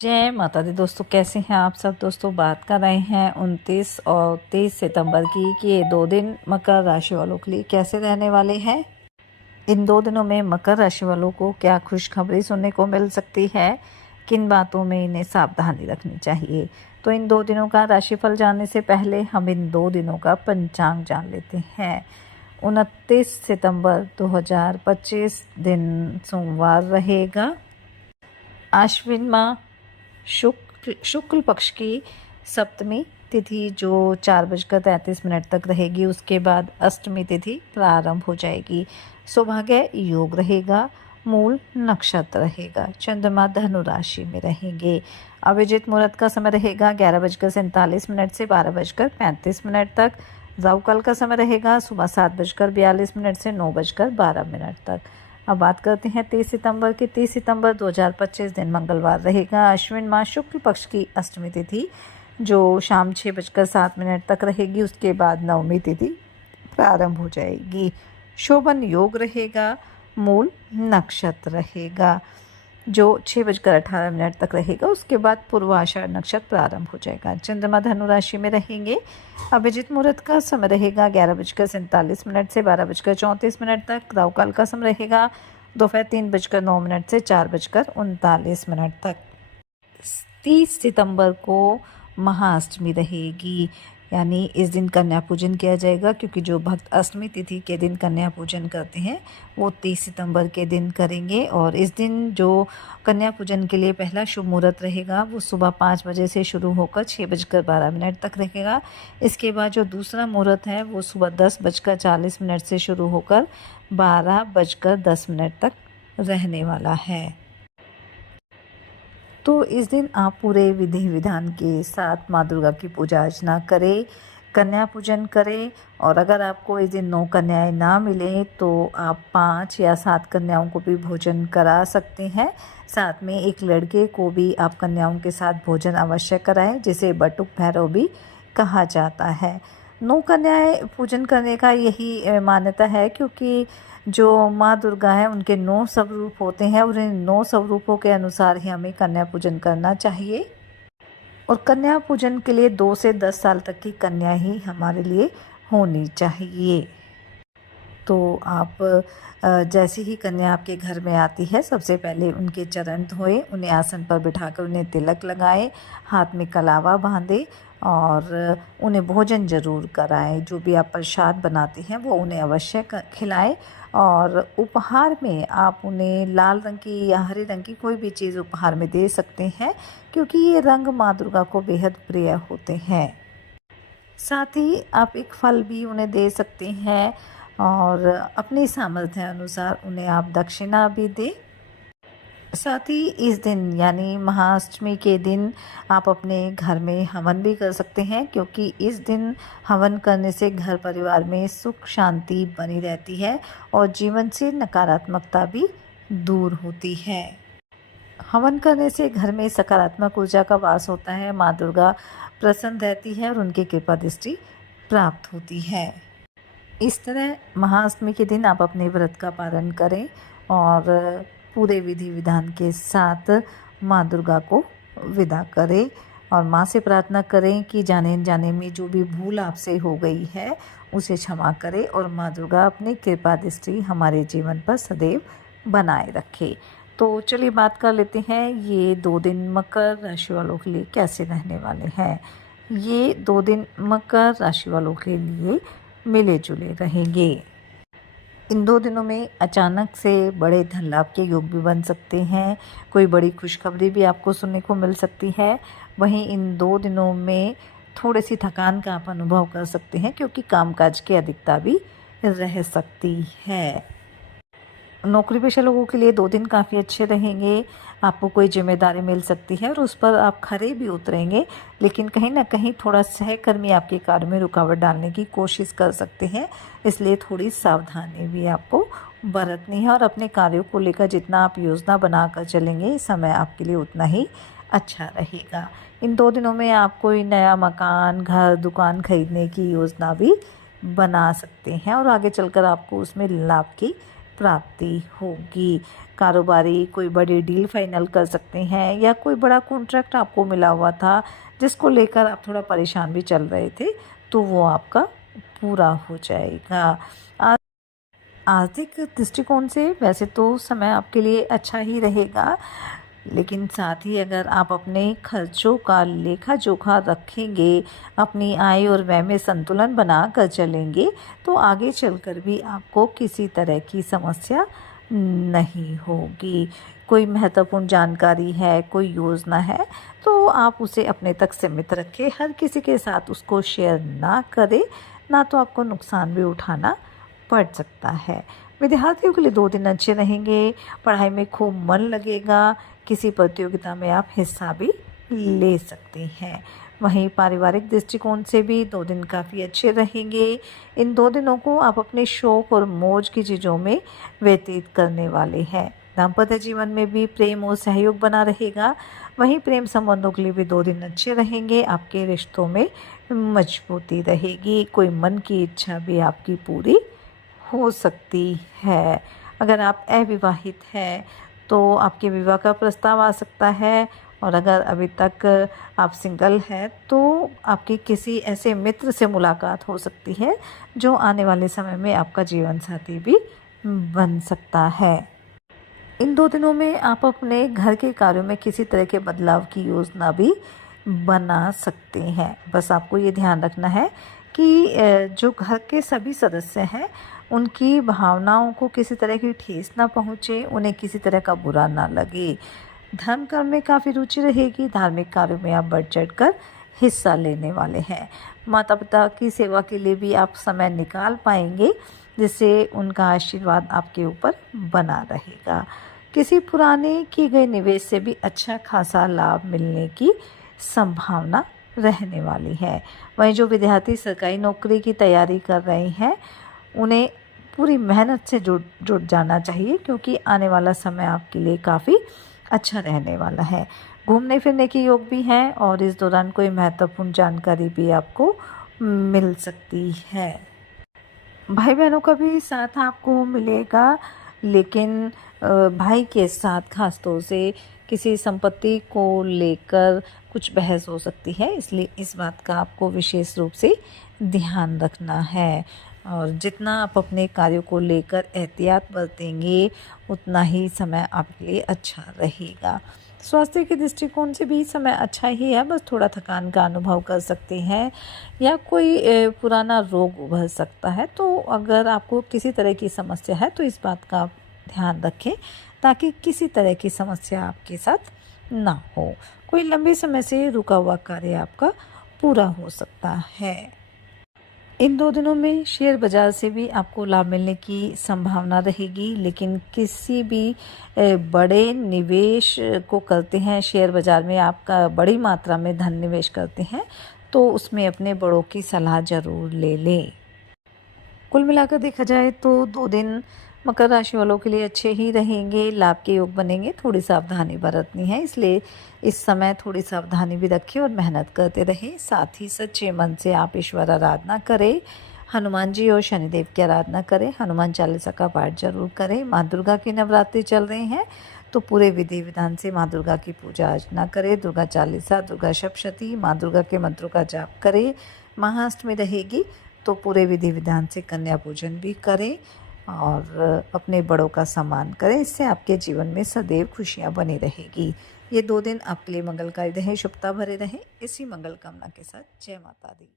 जय माता दी दोस्तों, कैसे हैं आप सब। दोस्तों बात कर रहे हैं 29 और 23 सितंबर की कि ये 2 दिन मकर राशि वालों के लिए कैसे रहने वाले हैं। इन 2 दिनों में मकर राशि वालों को क्या खुशखबरी सुनने को मिल सकती है, किन बातों में इन्हें सावधानी रखनी चाहिए। तो इन 2 दिनों का राशिफल जानने से पहले हम इन 2 दिनों का पंचांग जान लेते हैं। 29 सितंबर 2025 दिन सोमवार रहेगा। आश्विन माह शुक्ल पक्ष की सप्तमी तिथि जो 4:33 तक रहेगी। उसके बाद अष्टमी तिथि प्रारंभ हो जाएगी। सौभाग्य योग रहेगा। मूल नक्षत्र रहेगा। चंद्रमा धनु राशि में रहेंगे। अभिजित मुहूर्त का समय रहेगा 11:47 से 12:35 तक। राहु काल का समय रहेगा सुबह 7:42 से 9:12 तक। अब बात करते हैं 30 सितंबर की। 30 सितंबर 2025 दिन मंगलवार रहेगा। अश्विन माह शुक्ल पक्ष की अष्टमी तिथि जो शाम 6:07 तक रहेगी। उसके बाद नवमी तिथि प्रारंभ हो जाएगी। शोभन योग रहेगा। मूल नक्षत्र रहेगा जो 6:18 तक रहेगा। उसके बाद पूर्वाषाढ़ नक्षत्र प्रारंभ हो जाएगा। चंद्रमा धनु राशि में रहेंगे। अभिजित मुहूर्त का समय रहेगा 11:47 से 12:34 तक। राहु काल का समय रहेगा दोपहर 3:09 से 4:39 तक। 30 सितंबर को महाअष्टमी रहेगी, यानी इस दिन कन्या पूजन किया जाएगा, क्योंकि जो भक्त अष्टमी तिथि के दिन कन्या पूजन करते हैं वो 30 सितंबर के दिन करेंगे। और इस दिन जो कन्या पूजन के लिए पहला शुभ मुहूर्त रहेगा वो सुबह 5 बजे से शुरू होकर 6:12 तक रहेगा। इसके बाद जो दूसरा मुहूर्त है वो सुबह 10:40 से शुरू होकर 12:10 तक रहने वाला है। तो इस दिन आप पूरे विधि विधान के साथ माँ दुर्गा की पूजा अर्चना करें, कन्या पूजन करें। और अगर आपको इस दिन 9 कन्याएं ना मिलें तो आप 5 या 7 कन्याओं को भी भोजन करा सकते हैं। साथ में एक लड़के को भी आप कन्याओं के साथ भोजन अवश्य कराएं, जिसे बटुक भैरव भी कहा जाता है। 9 कन्याएं पूजन करने का यही मान्यता है, क्योंकि जो माँ दुर्गा है उनके 9 स्वरूप होते हैं और इन 9 स्वरूपों के अनुसार ही हमें कन्या पूजन करना चाहिए। और कन्या पूजन के लिए 2 से 10 साल तक की कन्या ही हमारे लिए होनी चाहिए। तो आप जैसे ही कन्या आपके घर में आती है सबसे पहले उनके चरण धोएं, उन्हें आसन पर बिठाकर उन्हें तिलक लगाएं, हाथ में कलावा बांधें और उन्हें भोजन ज़रूर कराएं। जो भी आप प्रसाद बनाते हैं वो उन्हें अवश्य खिलाएं। और उपहार में आप उन्हें लाल रंग की या हरे रंग की कोई भी चीज़ उपहार में दे सकते हैं, क्योंकि ये रंग माँ दुर्गा को बेहद प्रिय होते हैं। साथ ही आप एक फल भी उन्हें दे सकते हैं और अपनी सामर्थ्य अनुसार उन्हें आप दक्षिणा भी दें। साथ ही इस दिन यानी महाअष्टमी के दिन आप अपने घर में हवन भी कर सकते हैं, क्योंकि इस दिन हवन करने से घर परिवार में सुख शांति बनी रहती है और जीवन से नकारात्मकता भी दूर होती है। हवन करने से घर में सकारात्मक ऊर्जा का वास होता है, माँ दुर्गा प्रसन्न रहती है और उनकी कृपा दृष्टि प्राप्त होती है। इस तरह महाअष्टमी के दिन आप अपने व्रत का पालन करें और पूरे विधि विधान के साथ माँ दुर्गा को विदा करें और माँ से प्रार्थना करें कि जाने अनजाने में जो भी भूल आपसे हो गई है उसे क्षमा करें और माँ दुर्गा अपनी कृपा दृष्टि हमारे जीवन पर सदैव बनाए रखे। तो चलिए बात कर लेते हैं ये 2 दिन मकर राशि वालों के लिए कैसे रहने वाले हैं। ये 2 दिन मकर राशि वालों के लिए मिले जुले रहेंगे। इन 2 दिनों में अचानक से बड़े धन लाभ के योग भी बन सकते हैं। कोई बड़ी खुशखबरी भी आपको सुनने को मिल सकती है। वहीं इन 2 दिनों में थोड़ी सी थकान का आप अनुभव कर सकते हैं, क्योंकि कामकाज की अधिकता भी रह सकती है। नौकरी पेशा लोगों के लिए 2 दिन काफ़ी अच्छे रहेंगे। आपको कोई जिम्मेदारी मिल सकती है और उस पर आप खरे भी उतरेंगे, लेकिन कहीं ना कहीं थोड़ा सहकर्मी आपके कार्य में रुकावट डालने की कोशिश कर सकते हैं। इसलिए थोड़ी सावधानी भी आपको बरतनी है और अपने कार्यों को लेकर जितना आप योजना बनाकर चलेंगे समय आपके लिए उतना ही अच्छा रहेगा। इन 2 दिनों में आप कोई नया मकान, घर, दुकान खरीदने की योजना भी बना सकते हैं और आगे चलकर आपको उसमें लाभ की प्राप्ति होगी। कारोबारी कोई बड़ी डील फाइनल कर सकते हैं या कोई बड़ा कॉन्ट्रैक्ट आपको मिला हुआ था जिसको लेकर आप थोड़ा परेशान भी चल रहे थे, तो वो आपका पूरा हो जाएगा। आर्थिक दृष्टिकोण से वैसे तो समय आपके लिए अच्छा ही रहेगा, लेकिन साथ ही अगर आप अपने खर्चों का लेखा जोखा रखेंगे, अपनी आय और व्यय में संतुलन बना कर चलेंगे, तो आगे चलकर भी आपको किसी तरह की समस्या नहीं होगी। कोई महत्वपूर्ण जानकारी है, कोई योजना है, तो आप उसे अपने तक सीमित रखें, हर किसी के साथ उसको शेयर ना करें, ना तो आपको नुकसान भी उठाना पड़ सकता है। विद्यार्थियों के लिए 2 दिन अच्छे रहेंगे, पढ़ाई में खूब मन लगेगा, किसी प्रतियोगिता में आप हिस्सा भी ले सकते हैं। वहीं पारिवारिक दृष्टिकोण से भी 2 दिन काफ़ी अच्छे रहेंगे। इन 2 दिनों को आप अपने शौक और मौज की चीज़ों में व्यतीत करने वाले हैं। दाम्पत्य जीवन में भी प्रेम और सहयोग बना रहेगा। वहीं प्रेम संबंधों के लिए भी 2 दिन अच्छे रहेंगे। आपके रिश्तों में मजबूती रहेगी, कोई मन की इच्छा भी आपकी पूरी हो सकती है। अगर आप अविवाहित हैं तो आपके विवाह का प्रस्ताव आ सकता है, और अगर अभी तक आप सिंगल हैं तो आपके किसी ऐसे मित्र से मुलाकात हो सकती है जो आने वाले समय में आपका जीवन साथी भी बन सकता है। इन 2 दिनों में आप अपने घर के कार्यों में किसी तरह के बदलाव की योजना भी बना सकते हैं। बस आपको ये ध्यान रखना है कि जो घर के सभी सदस्य हैं उनकी भावनाओं को किसी तरह की ठेस ना पहुँचे, उन्हें किसी तरह का बुरा ना लगे। धर्म कर्म में काफ़ी रुचि रहेगी, धार्मिक कार्यों में आप बढ़ चढ़ कर हिस्सा लेने वाले हैं। माता पिता की सेवा के लिए भी आप समय निकाल पाएंगे, जिससे उनका आशीर्वाद आपके ऊपर बना रहेगा। किसी पुराने किए गए निवेश से भी अच्छा खासा लाभ मिलने की संभावना रहने वाली है। वहीं जो विद्यार्थी सरकारी नौकरी की तैयारी कर रहे हैं उन्हें पूरी मेहनत से जुट जाना चाहिए, क्योंकि आने वाला समय आपके लिए काफ़ी अच्छा रहने वाला है। घूमने फिरने के योग भी हैं और इस दौरान कोई महत्वपूर्ण जानकारी भी आपको मिल सकती है। भाई बहनों का भी साथ आपको मिलेगा, लेकिन भाई के साथ खास तौर से किसी संपत्ति को लेकर कुछ बहस हो सकती है, इसलिए इस बात का आपको विशेष रूप से ध्यान रखना है। और जितना आप अपने कार्यों को लेकर एहतियात बरतेंगे उतना ही समय आपके लिए अच्छा रहेगा। स्वास्थ्य के दृष्टिकोण से भी समय अच्छा ही है, बस थोड़ा थकान का अनुभव कर सकते हैं या कोई पुराना रोग उभर सकता है। तो अगर आपको किसी तरह की समस्या है तो इस बात का आप ध्यान रखें ताकि किसी तरह की समस्या आपके साथ ना हो। कोई लंबे समय से रुका हुआ कार्य आपका पूरा हो सकता है। इन 2 दिनों में शेयर बाज़ार से भी आपको लाभ मिलने की संभावना रहेगी, लेकिन किसी भी बड़े निवेश को करते हैं, शेयर बाज़ार में आपका बड़ी मात्रा में धन निवेश करते हैं, तो उसमें अपने बड़ों की सलाह ज़रूर ले लें। कुल मिलाकर देखा जाए तो 2 दिन मकर राशि वालों के लिए अच्छे ही रहेंगे, लाभ के योग बनेंगे। थोड़ी सावधानी बरतनी है, इसलिए इस समय थोड़ी सावधानी भी रखें और मेहनत करते रहें। साथ ही सच्चे मन से आप ईश्वर आराधना करें, हनुमान जी और शनिदेव की आराधना करें, हनुमान चालीसा का पाठ जरूर करें। माँ दुर्गा की नवरात्रि चल रहे हैं तो पूरे विधि विधान से माँ दुर्गा की पूजा अर्चना करें। दुर्गा चालीसा, दुर्गा सप्तशती, माँ दुर्गा के मंत्रों का जाप करें। महाअष्टमी रहेगी तो पूरे विधि विधान से कन्या पूजन भी करें और अपने बड़ों का सम्मान करें। इससे आपके जीवन में सदैव खुशियां बनी रहेगी। ये 2 दिन आपके लिए मंगलकारी रहे, शुभता भरे रहें। इसी मंगल कामना के साथ जय माता दी।